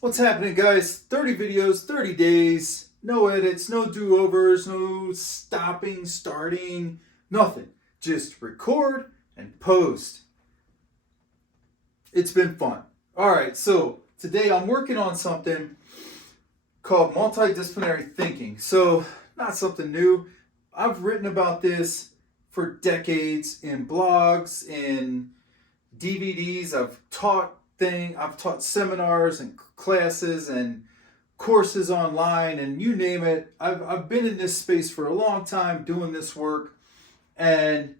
What's happening, guys? 30 videos, 30 days, no edits, no do-overs, no stopping, starting, nothing. Just record and post. It's been fun. All right, so today I'm working on something called multidisciplinary thinking. So, not something new. I've written about this for decades in blogs, in DVDs. I've taught seminars and classes and courses online and you name it. I've been in this space for a long time doing this work, and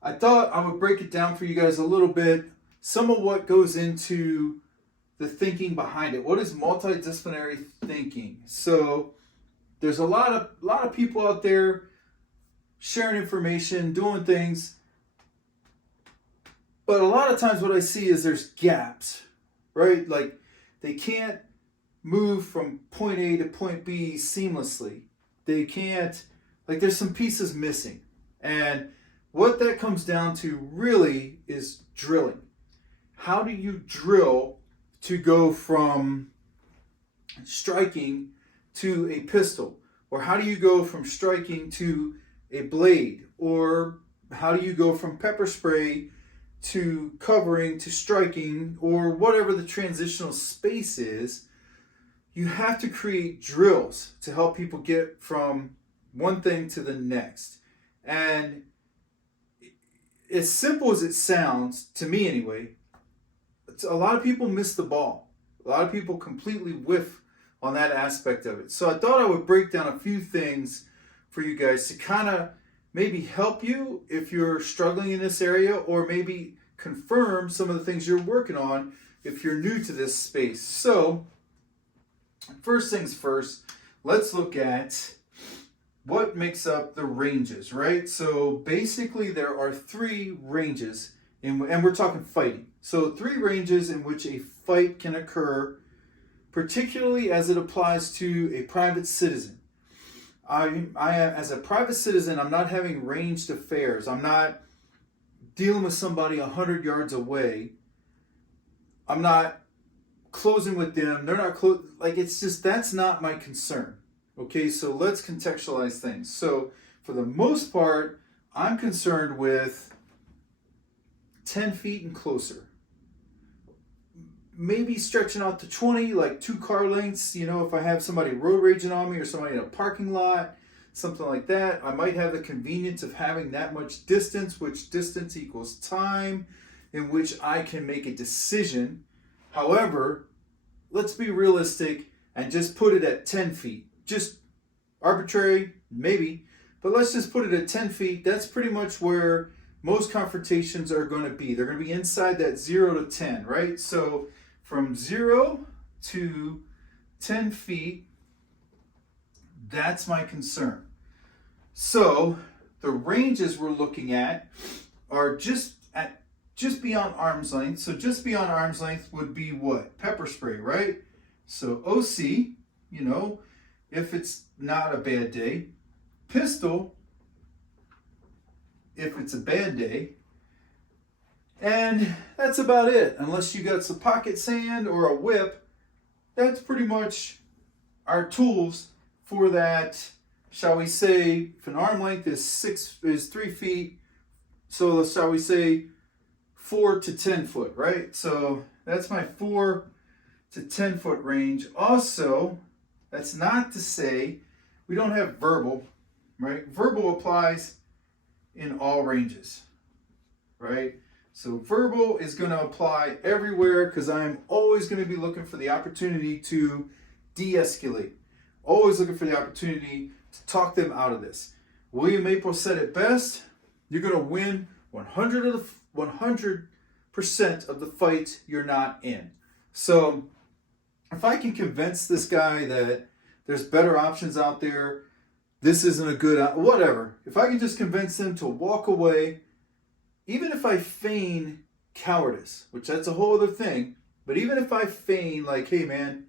I thought I would break it down for you guys a little bit. Some of what goes into the thinking behind it. What is multidisciplinary thinking? So there's a lot of people out there sharing information, doing things. But a lot of times what I see is there's gaps, right? Like they can't move from point A to point B seamlessly. They can't, like there's some pieces missing. And what that comes down to really is drilling. How do you drill to go from striking to a pistol? Or how do you go from striking to a blade? Or how do you go from pepper spray to covering to striking, or whatever the transitional space is? You have to create drills to help people get from one thing to the next. And as simple as it sounds, to me anyway, a lot of people miss the ball. A lot of people completely whiff on that aspect of it. So I thought I would break down a few things for you guys to kind of maybe help you if you're struggling in this area, or maybe confirm some of the things you're working on if you're new to this space. So, first things first, let's look at what makes up the ranges, right? So basically there are three ranges, and we're talking fighting. So three ranges in which a fight can occur, particularly as it applies to a private citizen. I as a private citizen, I'm not having ranged affairs. I'm not dealing with somebody 100 yards away. I'm not closing with them. They're not close. Like, it's just, that's not my concern. Okay, so let's contextualize things. So for the most part, I'm concerned with 10 feet and closer. Maybe stretching out to 20, like 2 car lengths, if I have somebody road raging on me or somebody in a parking lot, something like that. I might have the convenience of having that much distance, which distance equals time in which I can make a decision. However, let's be realistic and just put it at 10 feet. Just arbitrary, maybe, but let's just put it at 10 feet. That's pretty much where most confrontations are going to be. They're going to be inside that 0 to 10, right? So from 0 to 10 feet, that's my concern. So the ranges we're looking at are just beyond arm's length. So just beyond arm's length would be what? Pepper spray, right? So OC, if it's not a bad day. Pistol, if it's a bad day. And that's about it. Unless you got some pocket sand or a whip, that's pretty much our tools for that. Shall we say, if an arm length is 3 feet, so shall we say 4 to 10 foot, right? So that's my 4 to 10 foot range. Also, that's not to say we don't have verbal, right? Verbal applies in all ranges, right? So verbal is going to apply everywhere because I'm always going to be looking for the opportunity to de-escalate. Always looking for the opportunity to talk them out of this. William April said it best: you're going to win 100% of the fight you're not in. So if I can convince this guy that there's better options out there, this isn't a good, whatever. If I can just convince him to walk away, even if I feign cowardice, which that's a whole other thing, but even if I feign like, hey man,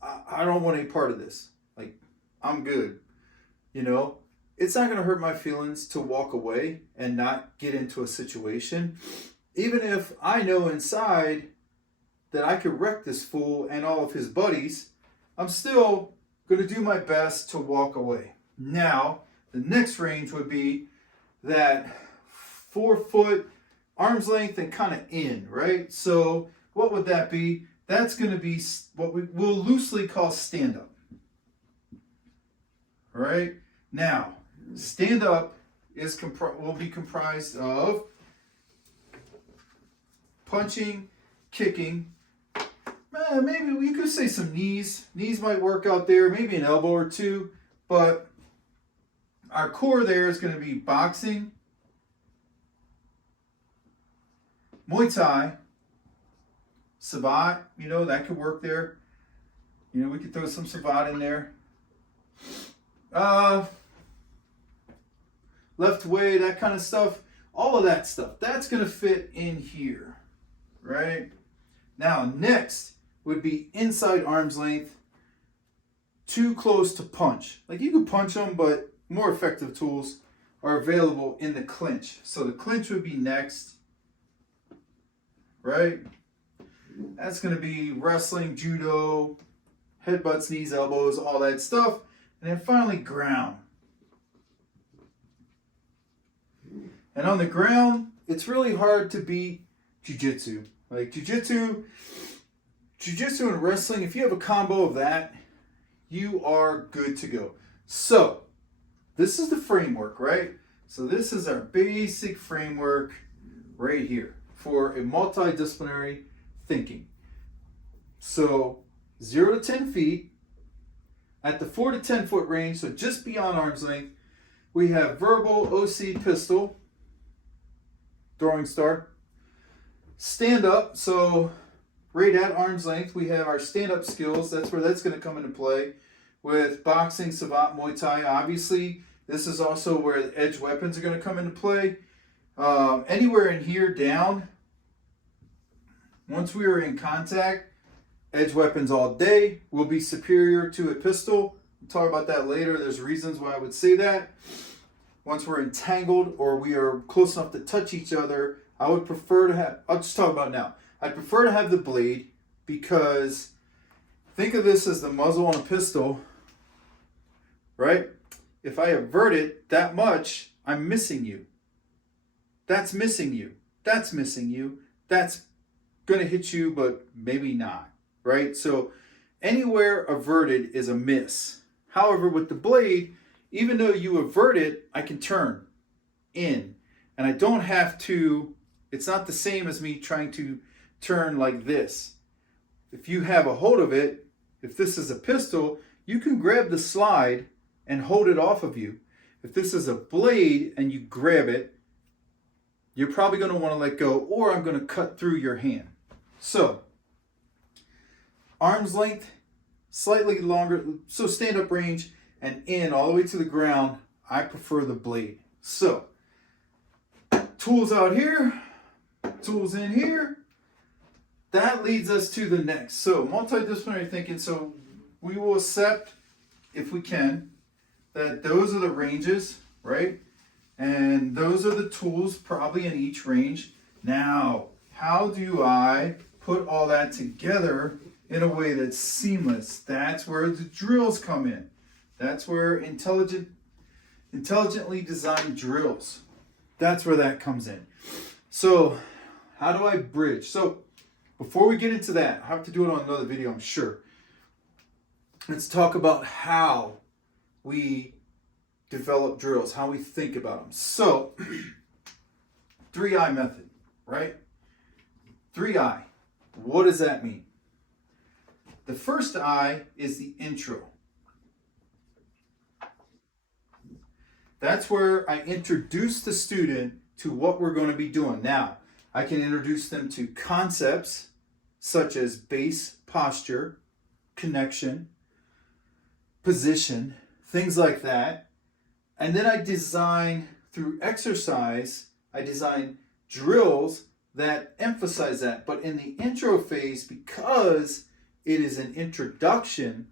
I don't want any part of this. Like, I'm good. It's not going to hurt my feelings to walk away and not get into a situation. Even if I know inside that I could wreck this fool and all of his buddies, I'm still going to do my best to walk away. Now, the next range would be that 4 foot arm's length and kind of in, right? So what would that be? That's going to be what we will loosely call stand up. All right? Now, stand up will be comprised of punching, kicking, maybe you could say some knees. Knees might work out there, maybe an elbow or two, but our core there is going to be boxing, Muay Thai, Savate, that could work there. We could throw some Savate in there. Left way, that kind of stuff. All of that stuff, that's going to fit in here, right? Now, next would be inside arm's length, too close to punch. Like you could punch them, but more effective tools are available in the clinch. So the clinch would be next, right? That's going to be wrestling, judo, headbutts, knees, elbows, all that stuff. And then finally, ground. And on the ground, it's really hard to beat jiu-jitsu. Like jiu-jitsu and wrestling, if you have a combo of that, you are good to go. So, this is the framework, right? So this is our basic framework right here for a multidisciplinary thinking. So 0 to 10 feet, at the 4 to 10 foot range, so just beyond arm's length, we have verbal, OC, pistol, throwing star. Stand up, so right at arm's length, we have our stand up skills. That's where that's going to come into play with boxing, Savate, Muay Thai. Obviously, this is also where the edge weapons are going to come into play. Anywhere in here down, once we are in contact, edge weapons all day will be superior to a pistol. We'll talk about that later. There's reasons why I would say that. Once we're entangled or we are close enough to touch each other, I would prefer to have, I'll just talk about it now. I'd prefer to have the blade because think of this as the muzzle on a pistol, right? If I avert it that much, I'm missing you. That's missing you. That's missing you. That's going to hit you, but maybe not, right? So anywhere averted is a miss. However, with the blade, even though you avert it, I can turn in. And I don't have to, it's not the same as me trying to turn like this. If you have a hold of it, if this is a pistol, you can grab the slide and hold it off of you. If this is a blade and you grab it, you're probably going to want to let go, or I'm going to cut through your hand. So, arm's length, slightly longer, so stand up range and in all the way to the ground, I prefer the blade. So, tools out here, tools in here. That leads us to the next. So, multidisciplinary thinking. So, we will accept, if we can, that those are the ranges, right? And those are the tools probably in each range. Now, how do I put all that together in a way that's seamless? That's where the drills come in. That's where intelligently designed drills. That's where that comes in. So, how do I bridge? So, before we get into that, I have to do it on another video, I'm sure. Let's talk about how we develop drills, how we think about them. So, 3I method, right? 3I. What does that mean? The first I is the intro. That's where I introduce the student to what we're going to be doing. Now, I can introduce them to concepts such as base, posture, connection, position, things like that. And then I design, through exercise, I design drills that emphasize that. But in the intro phase, because it is an introduction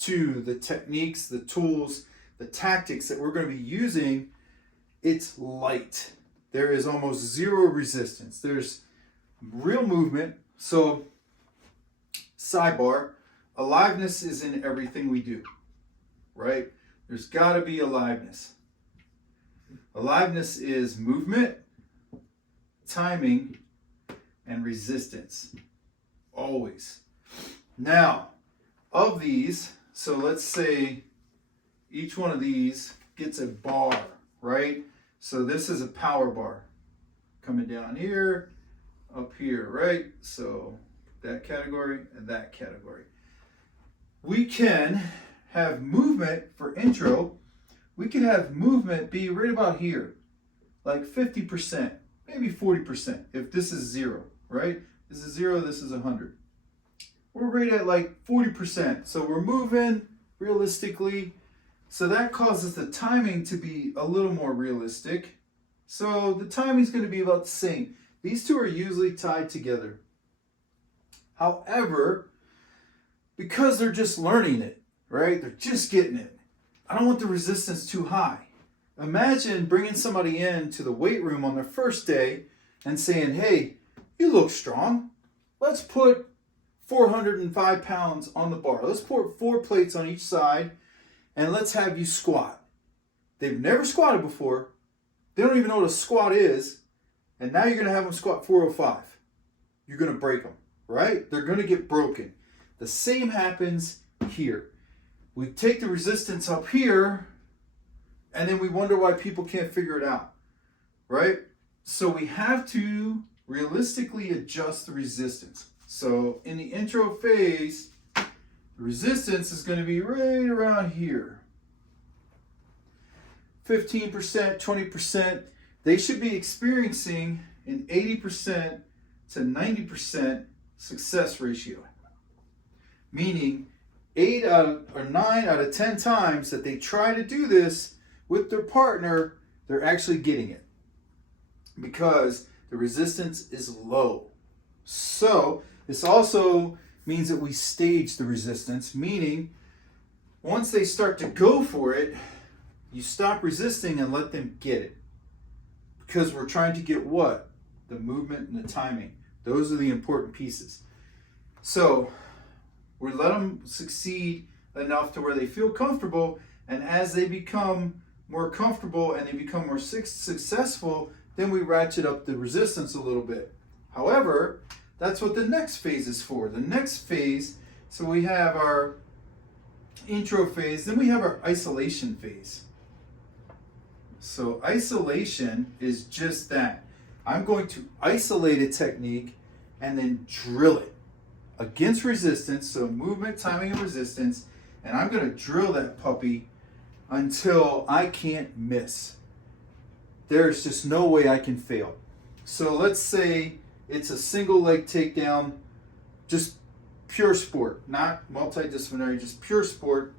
to the techniques, the tools, the tactics that we're going to be using, it's light. There is almost zero resistance. There's real movement. So sidebar, aliveness is in everything we do, right? There's got to be aliveness. Aliveness is movement, timing, and resistance. Always. Now, of these, so let's say each one of these gets a bar, right? So this is a power bar coming down here, up here, right? So that category and that category. We can have movement for intro. We can have movement be right about here, like 50%, maybe 40%, if this is 0, right? This is 0, this is 100. We're right at like 40%. So we're moving realistically. So that causes the timing to be a little more realistic. So the timing is going to be about the same. These two are usually tied together. However, because they're just learning it, right? They're just getting it. I don't want the resistance too high. Imagine bringing somebody in to the weight room on their first day and saying, hey, you look strong. Let's put 405 pounds on the bar. Let's put 4 plates on each side and let's have you squat. They've never squatted before. They don't even know what a squat is. And now you're going to have them squat 405. You're going to break them, right? They're going to get broken. The same happens here. We take the resistance up here and then we wonder why people can't figure it out, right? So we have to realistically adjust the resistance. So in the intro phase, the resistance is going to be right around here. 15%, 20%. They should be experiencing an 80% to 90% success ratio. Meaning 9 out of 10 times that they try to do this with their partner, they're actually getting it. Because the resistance is low. So this also means that we stage the resistance, meaning once they start to go for it, you stop resisting and let them get it. Because we're trying to get what? The movement and the timing. Those are the important pieces. So we let them succeed enough to where they feel comfortable, and as they become more comfortable and they become more successful, then we ratchet up the resistance a little bit. However, that's what the next phase is for. The next phase, so we have our intro phase, then we have our isolation phase. So isolation is just that. I'm going to isolate a technique and then drill it against resistance, so movement, timing, and resistance, and I'm going to drill that puppy until I can't miss. There's just no way I can fail. So let's say it's a single leg takedown, just pure sport, not multidisciplinary, just pure sport.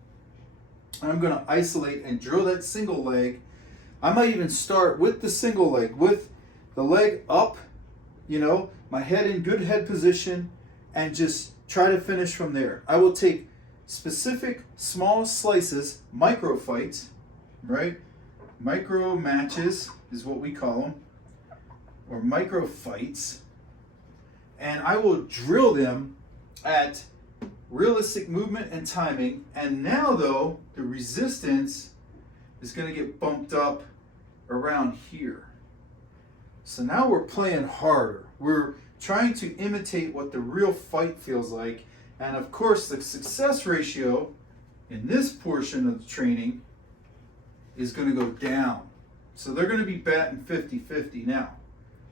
I'm going to isolate and drill that single leg. I might even start with the single leg, with the leg up, my head in good head position, and just try to finish from there. I will take specific small slices, micro fights, right? Micro matches is what we call them, or micro fights, and I will drill them at realistic movement and timing. And now though, the resistance is going to get bumped up around here. So now we're playing harder. We're trying to imitate what the real fight feels like. And of course, the success ratio in this portion of the training is going to go down. So they're going to be batting 50-50 now.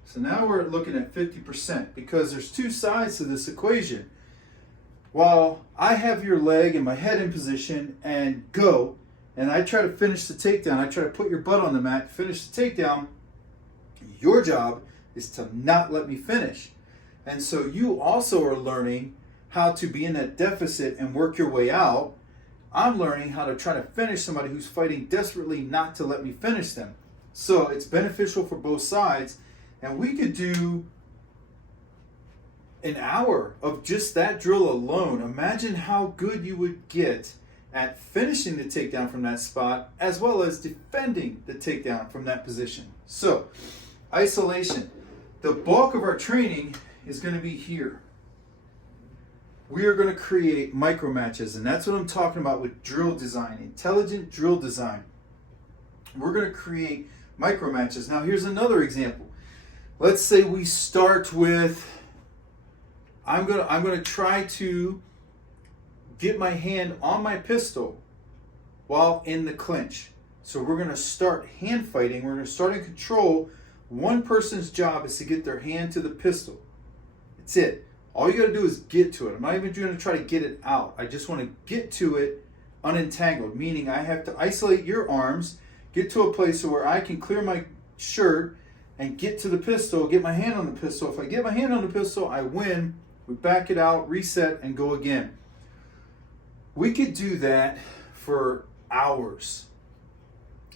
So now we're looking at 50% because there's two sides to this equation. While I have your leg and my head in position and go, and I try to finish the takedown, I try to put your butt on the mat, finish the takedown, your job is to not let me finish. And so you also are learning how to be in that deficit and work your way out. I'm learning how to try to finish somebody who's fighting desperately not to let me finish them. So it's beneficial for both sides. And we could do an hour of just that drill alone. Imagine how good you would get at finishing the takedown from that spot, as well as defending the takedown from that position. So, isolation. The bulk of our training is going to be here. we are going to create micro matches, and that's what I'm talking about with drill design, intelligent drill design. We're going to create micro matches. Now here's another example. Let's say we start with, I'm going to try to get my hand on my pistol while in the clinch. So we're going to start hand fighting. We're going to start in control. One person's job is to get their hand to the pistol. That's it. All you got to do is get to it. I'm not even going to try to get it out. I just want to get to it unentangled, meaning I have to isolate your arms, get to a place where I can clear my shirt and get to the pistol, get my hand on the pistol. If I get my hand on the pistol, I win. We back it out, reset, and go again. We could do that for hours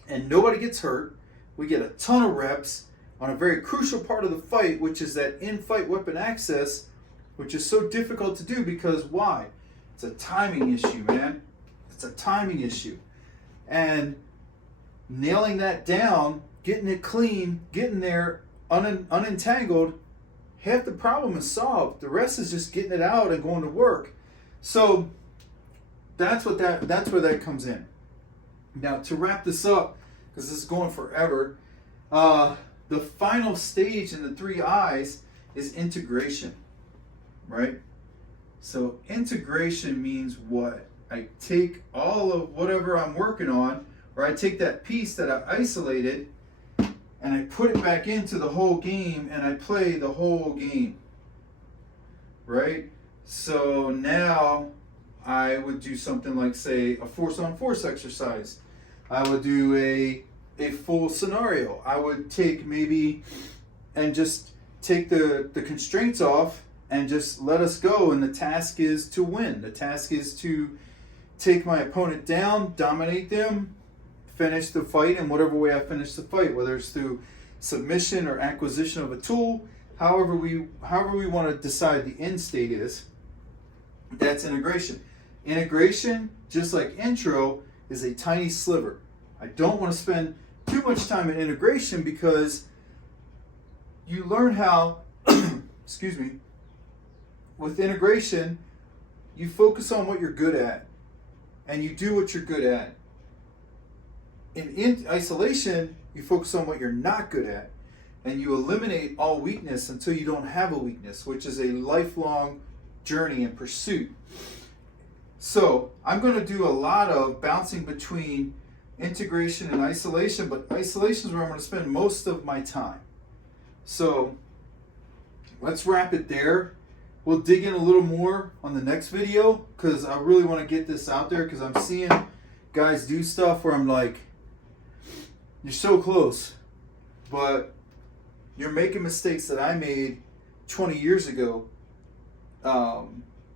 and nobody gets hurt. We get a ton of reps on a very crucial part of the fight, which is that in-fight weapon access, which is so difficult to do because why? It's a timing issue, man. It's a timing issue. And nailing that down, getting it clean, getting there unentangled, half the problem is solved. The rest is just getting it out and going to work. So that's where that comes in. Now to wrap this up, because this is going forever, the final stage in the 3 I's is integration, right? So integration means what? I take all of whatever I'm working on, or I take that piece that I isolated and I put it back into the whole game and I play the whole game, right? So now I would do something like, say, a force-on-force exercise. I would do a full scenario. I would take maybe and just take the constraints off and just let us go, and the task is to win. The task is to take my opponent down, dominate them, finish the fight in whatever way I finish the fight, whether it's through submission or acquisition of a tool, however we want to decide the end state is. That's integration. Integration, just like intro, is a tiny sliver. I don't want to spend too much time in integration because you learn how, excuse me, with integration, you focus on what you're good at and you do what you're good at. In isolation, you focus on what you're not good at and you eliminate all weakness until you don't have a weakness, which is a lifelong journey and pursuit. So I'm going to do a lot of bouncing between integration and isolation, but isolation is where I'm going to spend most of my time. So let's wrap it there. We'll dig in a little more on the next video because I really want to get this out there because I'm seeing guys do stuff where I'm like, you're so close, but you're making mistakes that I made 20 years ago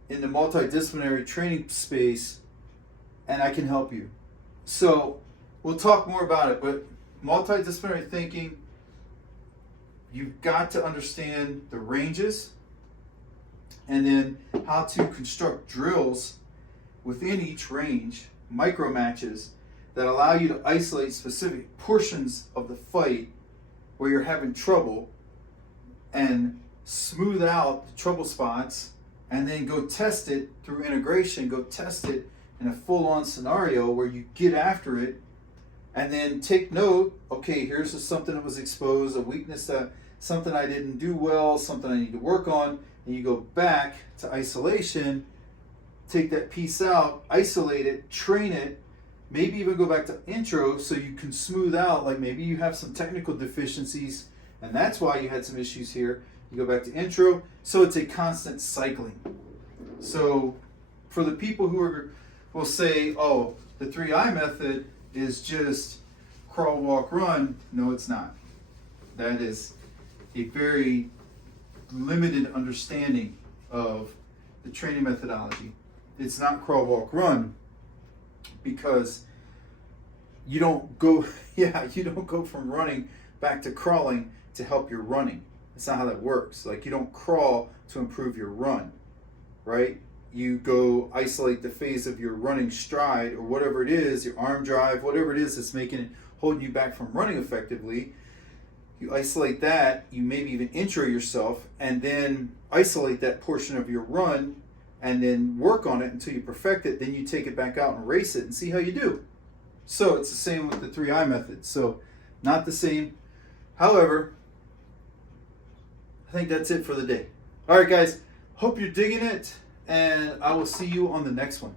in the multidisciplinary training space, and I can help you. So we'll talk more about it, but multidisciplinary thinking, you've got to understand the ranges and then how to construct drills within each range, micro matches that allow you to isolate specific portions of the fight where you're having trouble and smooth out the trouble spots, and then go test it through integration, go test it in a full-on scenario where you get after it and then take note, okay, here's something that was exposed, a weakness, something I didn't do well, something I need to work on, and you go back to isolation, take that piece out, isolate it, train it, maybe even go back to intro so you can smooth out, like maybe you have some technical deficiencies and that's why you had some issues here. You go back to intro, so it's a constant cycling. So for the people who will say, oh, the 3I method is just crawl, walk, run, no, it's not. That is a very limited understanding of the training methodology. It's not crawl, walk, run because you don't go, you don't go from running back to crawling to help your running. That's not how that works. Like, you don't crawl to improve your run, right? You go isolate the phase of your running stride or whatever it is, your arm drive, whatever it is that's holding you back from running effectively. You isolate that, you maybe even intro yourself, and then isolate that portion of your run, and then work on it until you perfect it. Then you take it back out and race it and see how you do. So it's the same with the 3I method. So not the same. However, I think that's it for the day. All right, guys. Hope you're digging it, and I will see you on the next one.